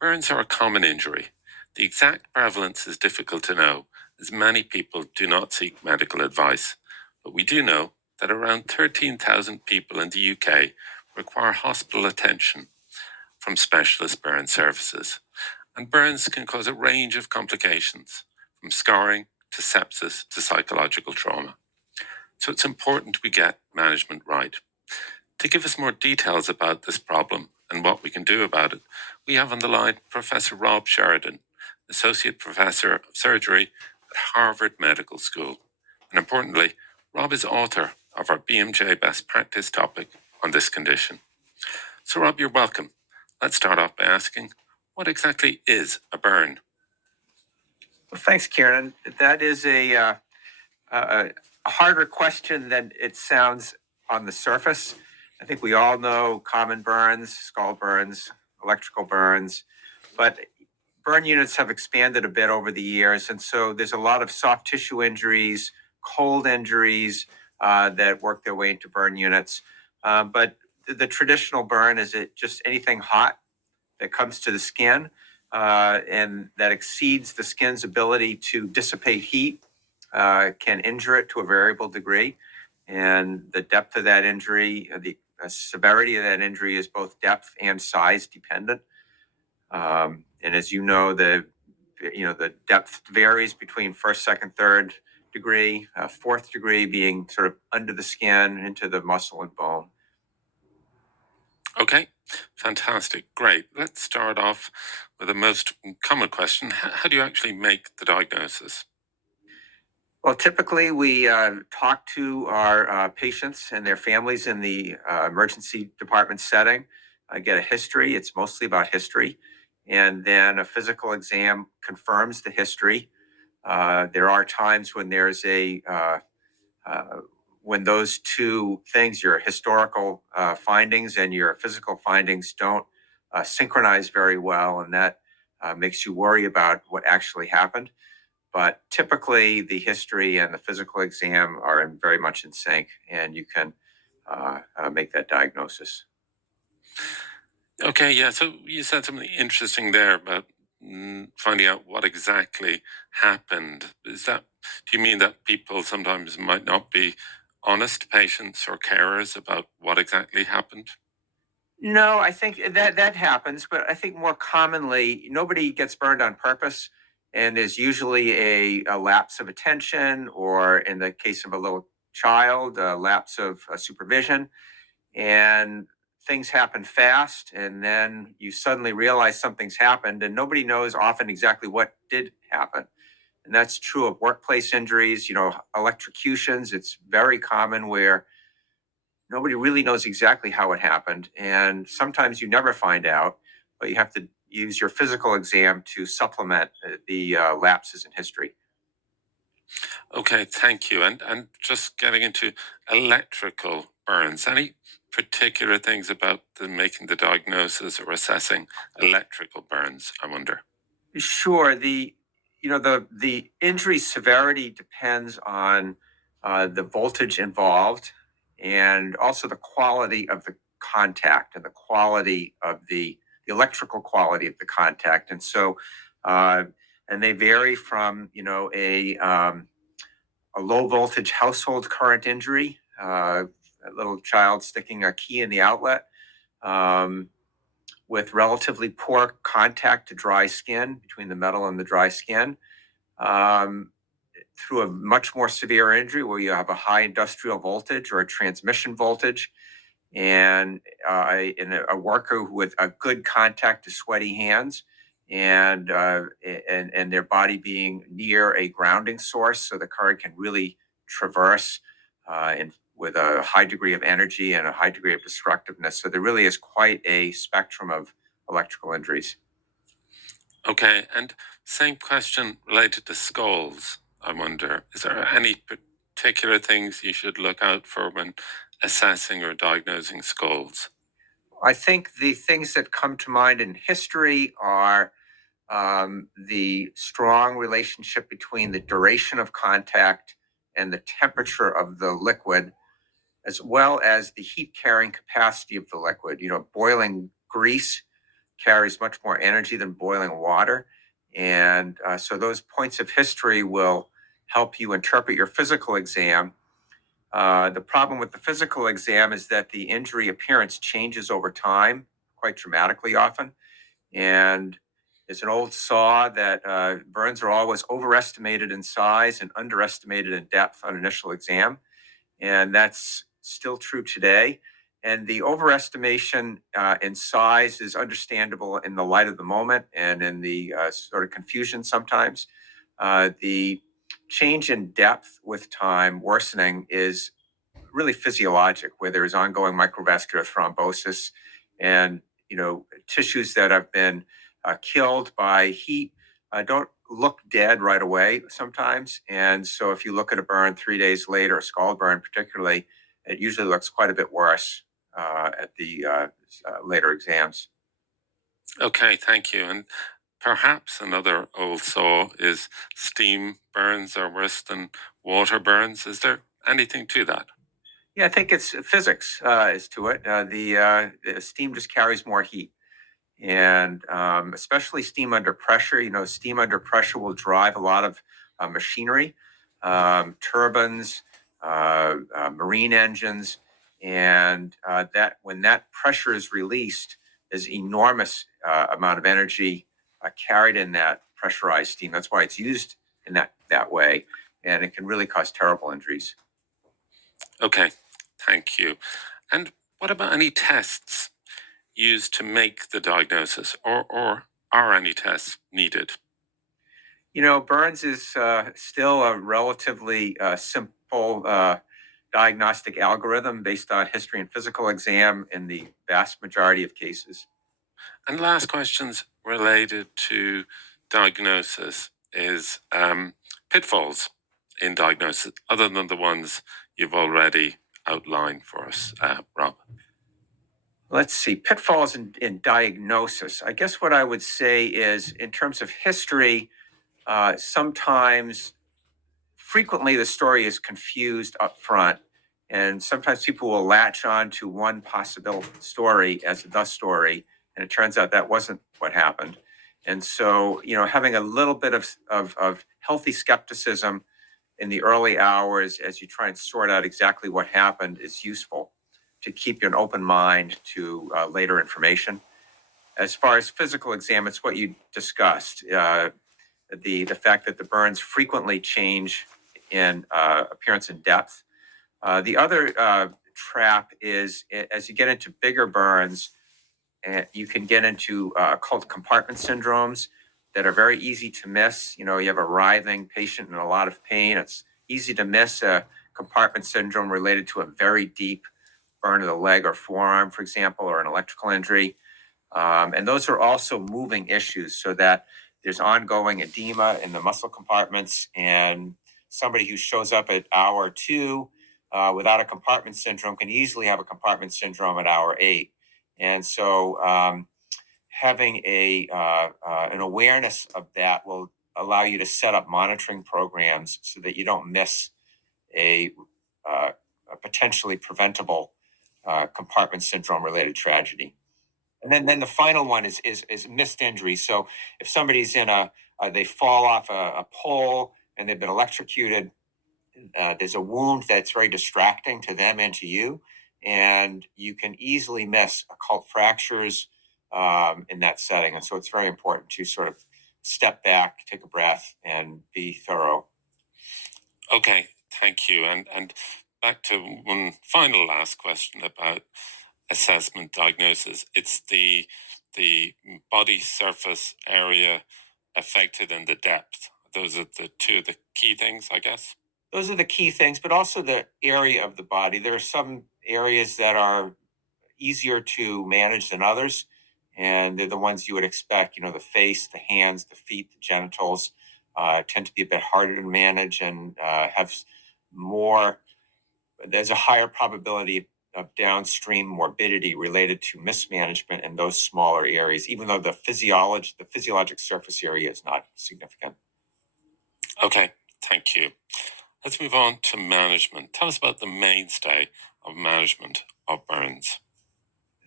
Burns are a common injury. The exact prevalence is difficult to know, as many people do not seek medical advice. But we do know that around 13,000 people in the UK require hospital attention from specialist burn services. And burns can cause a range of complications, from scarring to sepsis to psychological trauma. So it's important we get management right. To give us more details about this problem and what we can do about it, we have on the line Professor Rob Sheridan, Associate Professor of Surgery at Harvard Medical School. And importantly, Rob is author of our BMJ Best Practice topic on this condition. So, Rob, you're welcome. Let's start off by asking, what exactly is a burn? Well, thanks, Kieran. That is a harder question than it sounds on the surface. I think we all know common burns, skull burns, electrical burns, but burn units have expanded a bit over the years. And so there's a lot of soft tissue injuries, cold injuries that work their way into burn units. But the traditional burn is it just anything hot that comes to the skin and that exceeds the skin's ability to dissipate heat, can injure it to a variable degree. And the depth of that injury, the severity of that injury is both depth and size dependent. And as you know, the depth varies between first, second, third degree, fourth degree being sort of under the skin into the muscle and bone. Okay, fantastic, great. Let's start off with the most common question. How do you actually make the diagnosis? Well, typically we talk to our patients and their families in the emergency department setting. I get a history. It's mostly about history. And then a physical exam confirms the history. There are times when there's when those two things, your historical findings and your physical findings, don't synchronize very well, and that makes you worry about what actually happened. But typically, the history and the physical exam are very much in sync, and you can make that diagnosis. Okay, yeah. So you said something interesting there about finding out what exactly happened. Do you mean that people sometimes might not be honest, patients or carers, about what exactly happened? No, I think that happens, but I think more commonly, nobody gets burned on purpose, and there's usually a lapse of attention, or in the case of a little child, a lapse of supervision, and things happen fast, and then you suddenly realize something's happened, and nobody knows often exactly what did happen. And that's true of workplace injuries, electrocutions. It's very common where nobody really knows exactly how it happened. And sometimes you never find out, but you have to use your physical exam to supplement the lapses in history. Okay, thank you. And just getting into electrical burns, any particular things about making the diagnosis or assessing electrical burns, I wonder? Sure. The injury severity depends on the voltage involved, and also the quality of the contact and the quality of the electrical quality of the contact. And so, and they vary from a low voltage household current injury, a little child sticking a key in the outlet. With relatively poor contact to dry skin between the metal and the dry skin, um, through a much more severe injury where you have a high industrial voltage or a transmission voltage, and a worker with a good contact to sweaty hands, and their body being near a grounding source, so the current can really traverse with a high degree of energy and a high degree of destructiveness. So there really is quite a spectrum of electrical injuries. Okay, and same question related to skulls. I wonder, is there any particular things you should look out for when assessing or diagnosing skulls? I think the things that come to mind in history are the strong relationship between the duration of contact and the temperature of the liquid, as well as the heat carrying capacity of the liquid. Boiling grease carries much more energy than boiling water. And so those points of history will help you interpret your physical exam. The problem with the physical exam is that the injury appearance changes over time, quite dramatically often. And it's an old saw that burns are always overestimated in size and underestimated in depth on initial exam. And that's still true today. And the overestimation in size is understandable in the light of the moment and in the sort of confusion sometimes. The change in depth with time worsening is really physiologic, where there is ongoing microvascular thrombosis and tissues that have been killed by heat don't look dead right away sometimes. And so if you look at a burn 3 days later, a scald burn particularly, it usually looks quite a bit worse at the later exams. Okay, thank you. And perhaps another old saw is steam burns are worse than water burns. Is there anything to that? Yeah, I think it's physics is to it. The steam just carries more heat. And especially steam under pressure. Steam under pressure will drive a lot of machinery, turbines, marine engines, and that when that pressure is released, there's enormous amount of energy carried in that pressurized steam. That's why it's used in that way, and it can really cause terrible injuries. Okay, thank you. And what about any tests used to make the diagnosis, or are any tests needed? Burns is still a relatively simple diagnostic algorithm based on history and physical exam in the vast majority of cases. And last questions related to diagnosis is pitfalls in diagnosis, other than the ones you've already outlined for us, Rob. Let's see, pitfalls in diagnosis. I guess what I would say is, in terms of history, sometimes frequently the story is confused up front. And sometimes people will latch on to one possible story as the story. And it turns out that wasn't what happened. And so, having a little bit of healthy skepticism in the early hours as you try and sort out exactly what happened is useful to keep you an open mind to later information. As far as physical exam, it's what you discussed. The fact that the burns frequently change in appearance and depth. The other trap is as you get into bigger burns, you can get into called compartment syndromes that are very easy to miss. You have a writhing patient in a lot of pain. It's easy to miss a compartment syndrome related to a very deep burn of the leg or forearm, for example, or an electrical injury. And those are also moving issues, so that there's ongoing edema in the muscle compartments, and somebody who shows up at hour 2 without a compartment syndrome can easily have a compartment syndrome at hour 8. And so having an awareness of that will allow you to set up monitoring programs so that you don't miss a, a potentially preventable compartment syndrome related tragedy. And then the final one is missed injury. So if somebody's they fall off a pole and they've been electrocuted, there's a wound that's very distracting to them and to you, and you can easily miss occult fractures in that setting. And so it's very important to sort of step back, take a breath, and be thorough. Okay, thank you. And back to one final last question about assessment diagnosis. It's the body surface area affected and the depth. Those are the two of the key things, I guess. Those are the key things, but also the area of the body. There are some areas that are easier to manage than others, and they're the ones you would expect. The face, the hands, the feet, the genitals tend to be a bit harder to manage and have more. There's a higher probability of downstream morbidity related to mismanagement in those smaller areas, even though the physiologic surface area is not significant. Okay, thank you. Let's move on to management. Tell us about the mainstay of management of burns.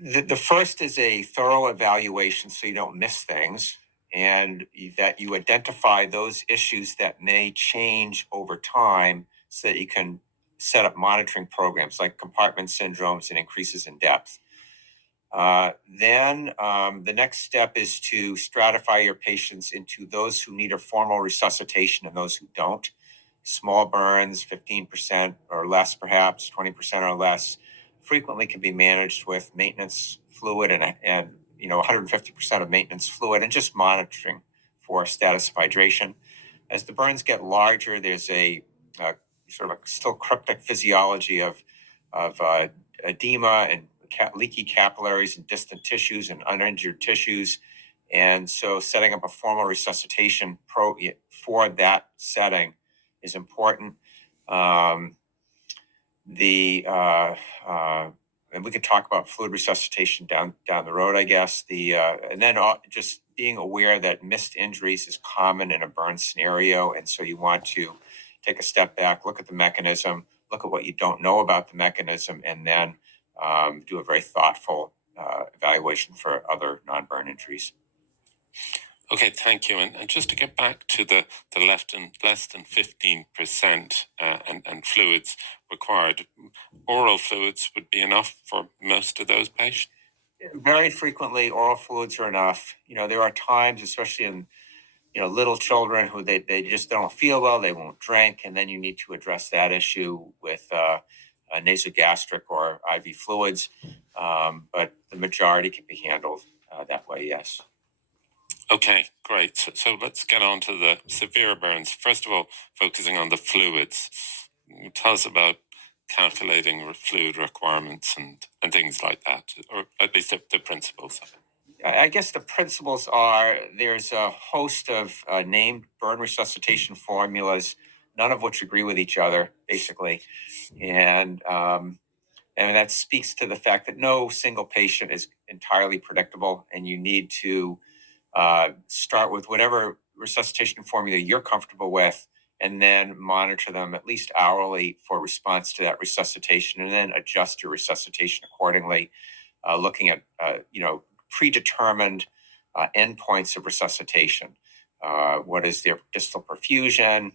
The first is a thorough evaluation so you don't miss things, and that you identify those issues that may change over time so that you can set up monitoring programs like compartment syndromes and increases in depth. Then the next step is to stratify your patients into those who need a formal resuscitation and those who don't. Small burns, 15% or less, perhaps 20% or less, frequently can be managed with maintenance fluid and 150% of maintenance fluid and just monitoring for status of hydration. As the burns get larger, there's a sort of a still cryptic physiology of edema and leaky capillaries and distant tissues and uninjured tissues. And so setting up a formal resuscitation for that setting is important. The and we could talk about fluid resuscitation down the road, I guess. And then just being aware that missed injuries is common in a burn scenario, and so you want to take a step back, look at the mechanism, look at what you don't know about the mechanism, and then do a very thoughtful evaluation for other non-burn injuries. Okay, thank you. And just to get back to the less than 15% and fluids required, oral fluids would be enough for most of those patients? Very frequently, oral fluids are enough. There are times, especially in little children who they just don't feel well, they won't drink, and then you need to address that issue with nasogastric or IV fluids. But the majority can be handled that way, yes. Okay, great. So let's get on to the severe burns. First of all, focusing on the fluids. Tell us about calculating fluid requirements and things like that, or at least the principles of it. I guess the principles are there's a host of named burn resuscitation formulas, none of which agree with each other, basically. And that speaks to the fact that no single patient is entirely predictable, and you need to start with whatever resuscitation formula you're comfortable with, and then monitor them at least hourly for response to that resuscitation, and then adjust your resuscitation accordingly, looking at predetermined endpoints of resuscitation. What is their distal perfusion,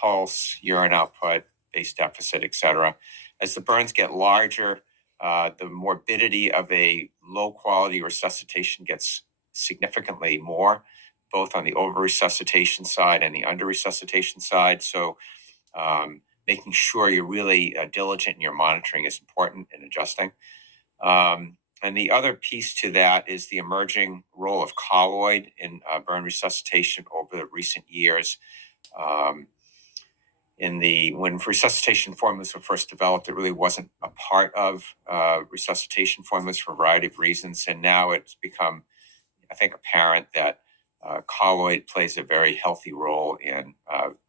pulse, urine output, base deficit, etc. As the burns get larger, the morbidity of a low quality resuscitation gets significantly more, both on the over resuscitation side and the under resuscitation side. So making sure you're really diligent in your monitoring is important in adjusting. And the other piece to that is the emerging role of colloid in burn resuscitation over the recent years. When resuscitation formulas were first developed, it really wasn't a part of resuscitation formulas for a variety of reasons, and now it's become, I think, apparent that colloid plays a very healthy role in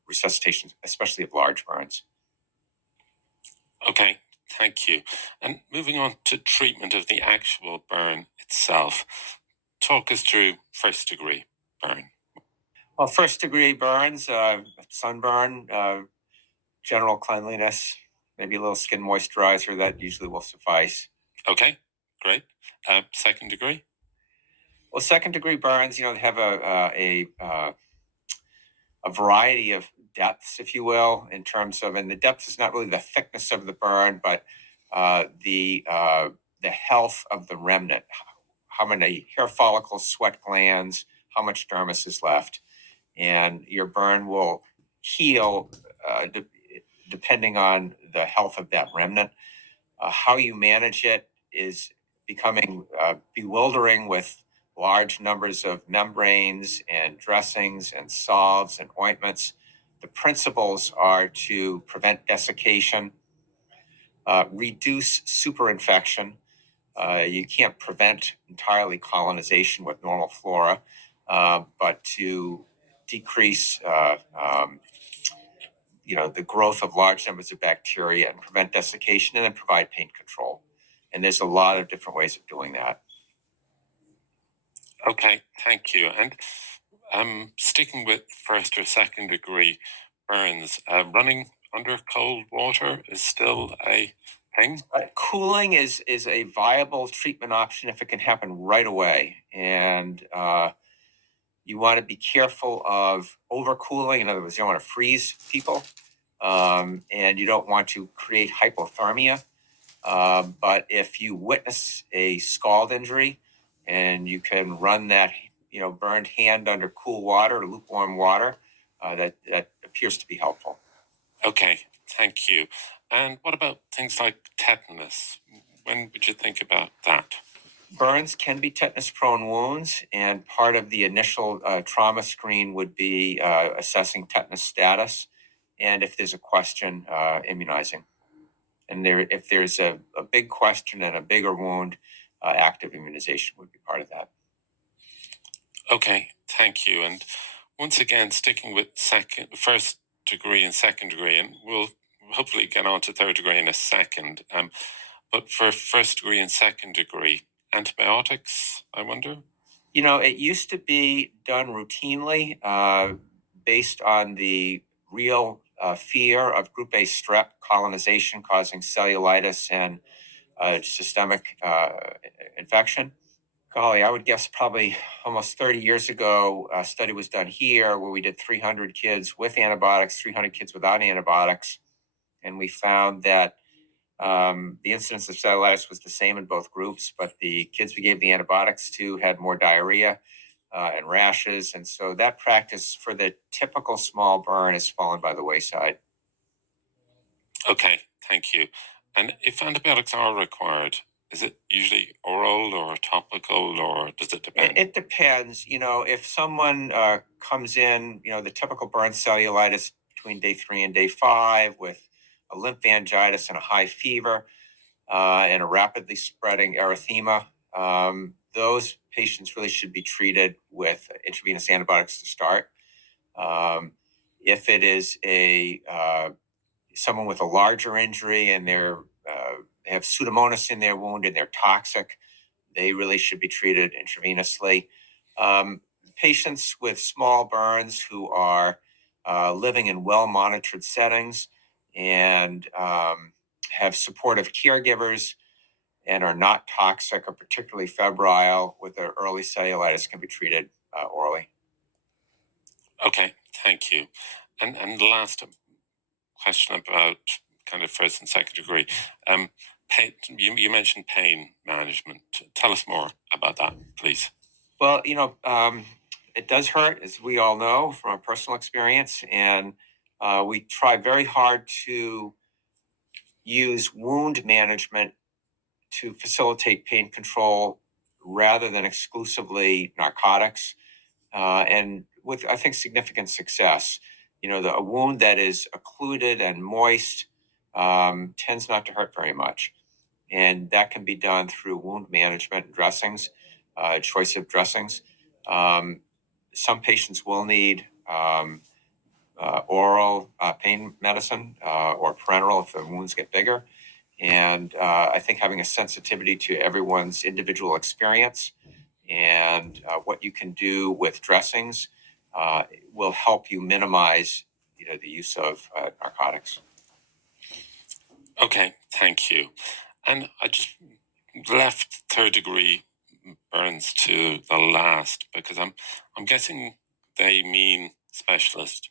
resuscitation, especially of large burns. Okay, thank you. And moving on to treatment of the actual burn itself, talk us through first degree burn. Well, first degree burns, sunburn, general cleanliness, maybe a little skin moisturizer, that usually will suffice. Okay, great. Second degree? Well, second degree burns, they have a variety of depths, if you will, in terms of, and the depth is not really the thickness of the burn, but the health of the remnant, how many hair follicles, sweat glands, how much dermis is left, and your burn will heal depending on the health of that remnant. How you manage it is becoming bewildering with large numbers of membranes and dressings and salves and ointments. The principles are to prevent desiccation, reduce superinfection. You can't prevent entirely colonization with normal flora, but to decrease the growth of large numbers of bacteria and prevent desiccation, and then provide pain control. And there's a lot of different ways of doing that. Okay, thank you. And sticking with first or second degree burns, running under cold water is still a Cooling is a viable treatment option if it can happen right away. And you want to be careful of overcooling. In other words, you don't want to freeze people. And you don't want to create hypothermia. But if you witness a scald injury and you can run that burned hand under cool water or lukewarm water, that appears to be helpful. Okay, thank you. And what about things like tetanus? When would you think about that? Burns can be tetanus-prone wounds, and part of the initial trauma screen would be assessing tetanus status, and if there's a question, immunizing. And if there's a big question and a bigger wound, active immunization would be part of that. Okay, thank you. And once again, sticking with first degree and second degree, and we'll hopefully get on to third degree in a second. But for first degree and second degree, antibiotics, I wonder? It used to be done routinely based on the real fear of group A strep colonization causing cellulitis and systemic infection. Golly, I would guess probably almost 30 years ago, a study was done here where we did 300 kids with antibiotics, 300 kids without antibiotics. And we found that the incidence of cellulitis was the same in both groups, but the kids we gave the antibiotics to had more diarrhea and rashes. And so that practice for the typical small burn has fallen by the wayside. Okay, thank you. And if antibiotics are required, is it usually oral or topical, or does it depend? It depends. If someone comes in, the typical burn cellulitis between day 3 and day 5 with a lymphangitis and a high fever and a rapidly spreading erythema, those patients really should be treated with intravenous antibiotics to start. If it is someone with a larger injury and they have pseudomonas in their wound and they're toxic, they really should be treated intravenously. Patients with small burns who are living in well-monitored settings and have supportive caregivers and are not toxic or particularly febrile with their early cellulitis can be treated orally. Okay, thank you. And the last question about kind of first and second degree. Pain, you mentioned pain management. Tell us more about that, please. Well, it does hurt, as we all know from our personal experience, and we try very hard to use wound management to facilitate pain control rather than exclusively narcotics, and with, I think, significant success. A wound that is occluded and moist tends not to hurt very much. And that can be done through wound management and dressings, choice of dressings. Some patients will need oral pain medicine or parenteral if the wounds get bigger. And I think having a sensitivity to everyone's individual experience and what you can do with dressings will help you minimize the use of narcotics. Okay, thank you. And I just left third degree burns to the last because I'm guessing they mean specialist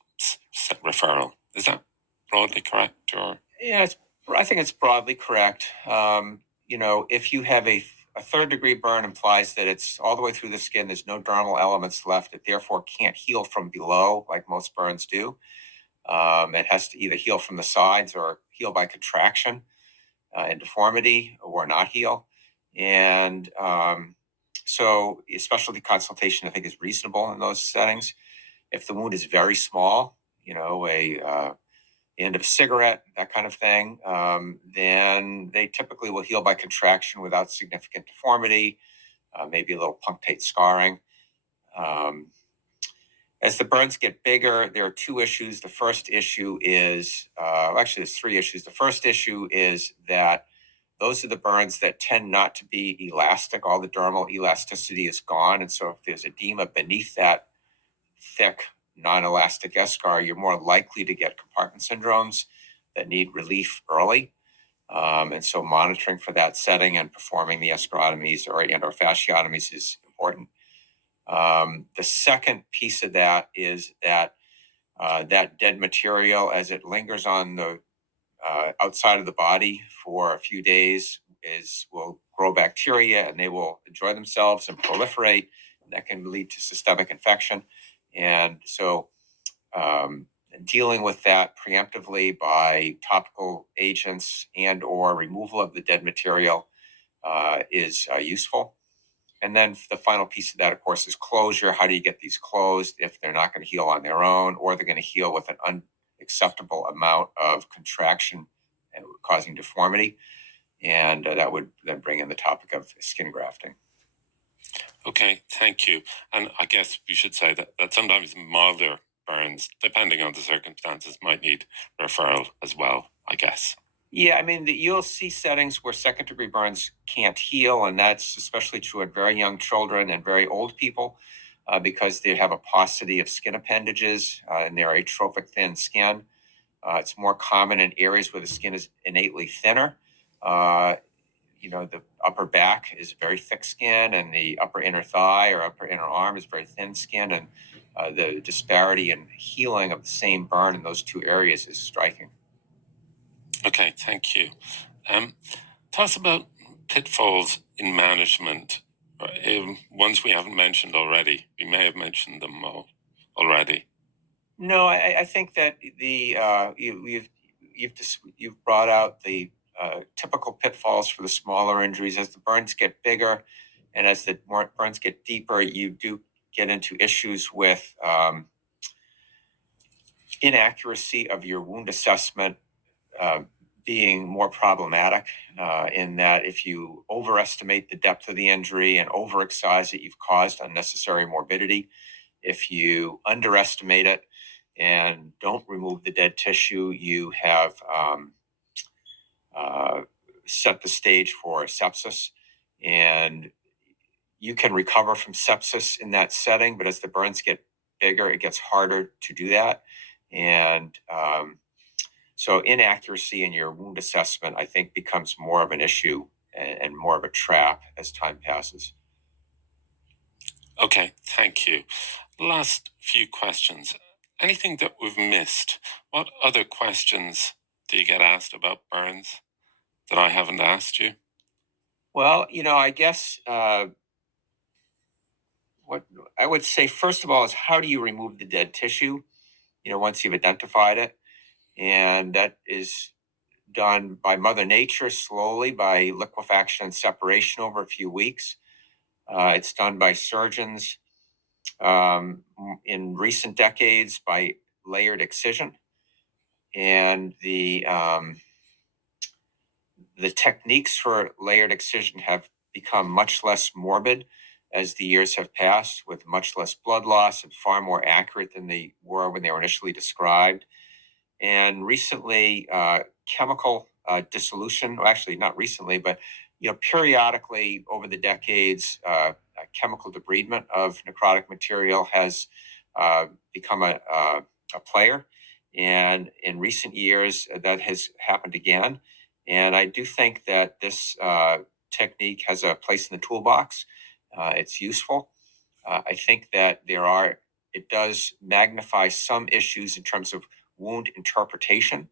referral. Is that broadly correct, or? Yeah, I think it's broadly correct. If you have a third degree burn implies that it's all the way through the skin. There's no dermal elements left. It therefore can't heal from below like most burns do. It has to either heal from the sides or heal by contraction and deformity or not heal. And so a specialty consultation, I think, is reasonable in those settings. If the wound is very small, a end of a cigarette, that kind of thing, then they typically will heal by contraction without significant deformity, maybe a little punctate scarring. As the burns get bigger, there are two issues. The first issue is actually, there's three issues. The first issue is that those are the burns that tend not to be elastic. All the dermal elasticity is gone. And so if there's edema beneath that thick, non-elastic eschar, you're more likely to get compartment syndromes that need relief early. And so monitoring for that setting and performing the escharotomies or fasciotomies is important. The second piece of that is that that dead material, as it lingers on the outside of the body for a few days, will grow bacteria, and they will enjoy themselves and proliferate. And that can lead to systemic infection. And so dealing with that preemptively by topical agents and or removal of the dead material is useful. And then the final piece of that, of course, is closure. How do you get these closed if they're not going to heal on their own, or they're going to heal with an unacceptable amount of contraction and causing deformity? And that would then bring in the topic of skin grafting. Okay, thank you. And I guess we should say that sometimes milder burns, depending on the circumstances, might need referral as well, I guess. Yeah, I mean, you'll see settings where second-degree burns can't heal, and that's especially true in very young children and very old people because they have a paucity of skin appendages and their atrophic thin skin. It's more common in areas where the skin is innately thinner. The upper back is very thick skin, and the upper inner thigh or upper inner arm is very thin skin, and the disparity in healing of the same burn in those two areas is striking. Okay, thank you. Tell us about pitfalls in management, ones we haven't mentioned already. We may have mentioned them all already. No, I think that you've brought out the typical pitfalls for the smaller injuries. As the burns get bigger, and as the burns get deeper, you do get into issues with inaccuracy of your wound assessment being more problematic in that if you overestimate the depth of the injury and overexcise it, you've caused unnecessary morbidity. If you underestimate it and don't remove the dead tissue, you have set the stage for sepsis. And you can recover from sepsis in that setting, but as the burns get bigger, it gets harder to do that. And so inaccuracy in your wound assessment, I think, becomes more of an issue and more of a trap as time passes. Okay, thank you. Last few questions. Anything that we've missed? What other questions do you get asked about burns that I haven't asked you? Well, I guess what I would say, first of all, is how do you remove the dead tissue, once you've identified it? And that is done by Mother Nature slowly by liquefaction and separation over a few weeks. It's done by surgeons in recent decades by layered excision. And the techniques for layered excision have become much less morbid as the years have passed, with much less blood loss and far more accurate than they were when they were initially described. And recently, chemical dissolution, well, actually not recently, but periodically over the decades, chemical debridement of necrotic material has become a player. And in recent years, that has happened again. And I do think that this technique has a place in the toolbox. It's useful. I think that it does magnify some issues in terms of wound interpretation.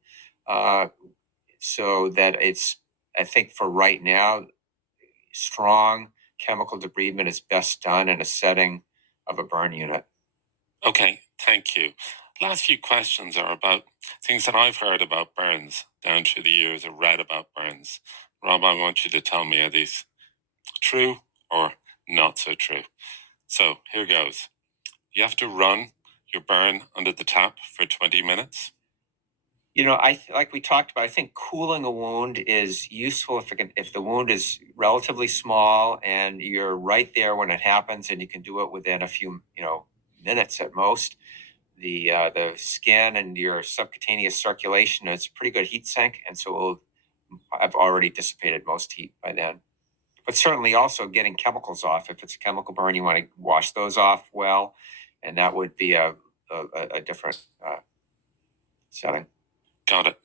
So that I think for right now, strong chemical debridement is best done in a setting of a burn unit. Okay, thank you. Last few questions are about things that I've heard about burns down through the years or read about burns. Rob, I want you to tell me, are these true or not so true? So here goes. You have to run your burn under the tap for 20 minutes. Like we talked about, I think cooling a wound is useful if the wound is relatively small and you're right there when it happens, and you can do it within a few minutes at most. The skin and your subcutaneous circulation is a pretty good heat sink, and so I've already dissipated most heat by then. But certainly also getting chemicals off. If it's a chemical burn, you want to wash those off well, and that would be a different setting. Got it.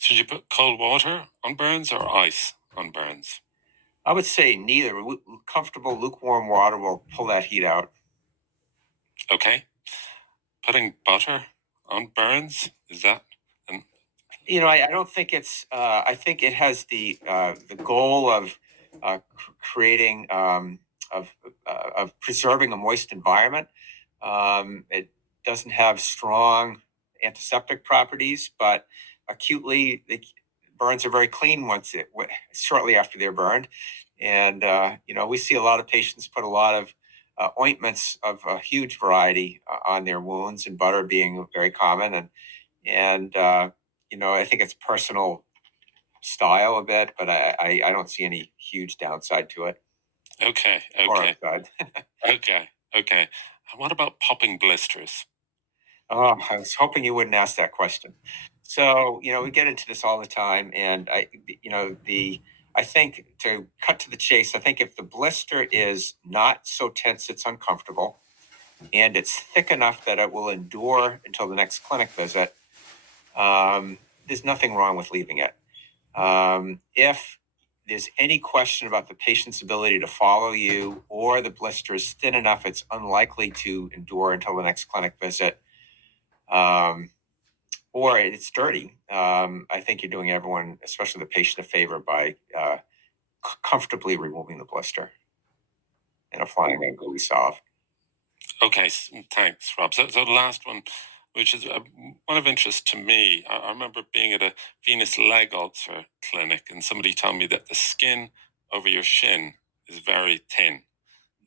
Should you put cold water on burns or ice on burns? I would say neither. Comfortable lukewarm water will pull that heat out. Okay. Putting butter on burns, is that? I don't think it's. I think it has the goal of creating of preserving a moist environment. It doesn't have strong antiseptic properties, but acutely, burns are very clean shortly after they're burned, and we see a lot of patients put a lot of ointments of a huge variety on their wounds, and butter being very common, and I think it's personal style a bit, but I don't see any huge downside to it. Okay. Or Okay. upside. Okay. Okay. And what about popping blisters? Oh, I was hoping you wouldn't ask that question. So, we get into this all the time, and I think, to cut to the chase, I think if the blister is not so tense it's uncomfortable, and it's thick enough that it will endure until the next clinic visit, there's nothing wrong with leaving it. If there's any question about the patient's ability to follow you, or the blister is thin enough it's unlikely to endure until the next clinic visit, or it's dirty, I think you're doing everyone, especially the patient, a favor by comfortably removing the blister and applying a gooey solve. Okay, thanks, Rob. So the last one, which is one of interest to me, I remember being at a venous leg ulcer clinic, and somebody told me that the skin over your shin is very thin.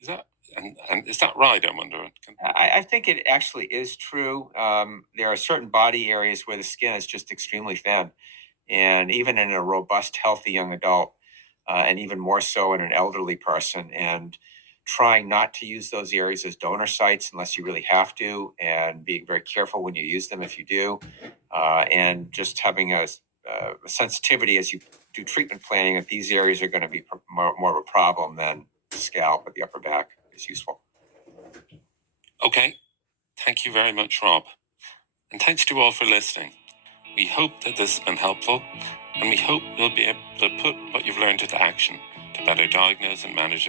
Is that and is that right? I'm wondering. I think it actually is true. There are certain body areas where the skin is just extremely thin, and even in a robust, healthy young adult, and even more so in an elderly person. And trying not to use those areas as donor sites unless you really have to, and being very careful when you use them if you do, and just having a sensitivity as you do treatment planning that these areas are going to be more of a problem than the scalp or the upper back is useful. Okay, thank you very much, Rob. And thanks to all for listening. We hope that this has been helpful, and we hope you'll be able to put what you've learned into action to better diagnose and manage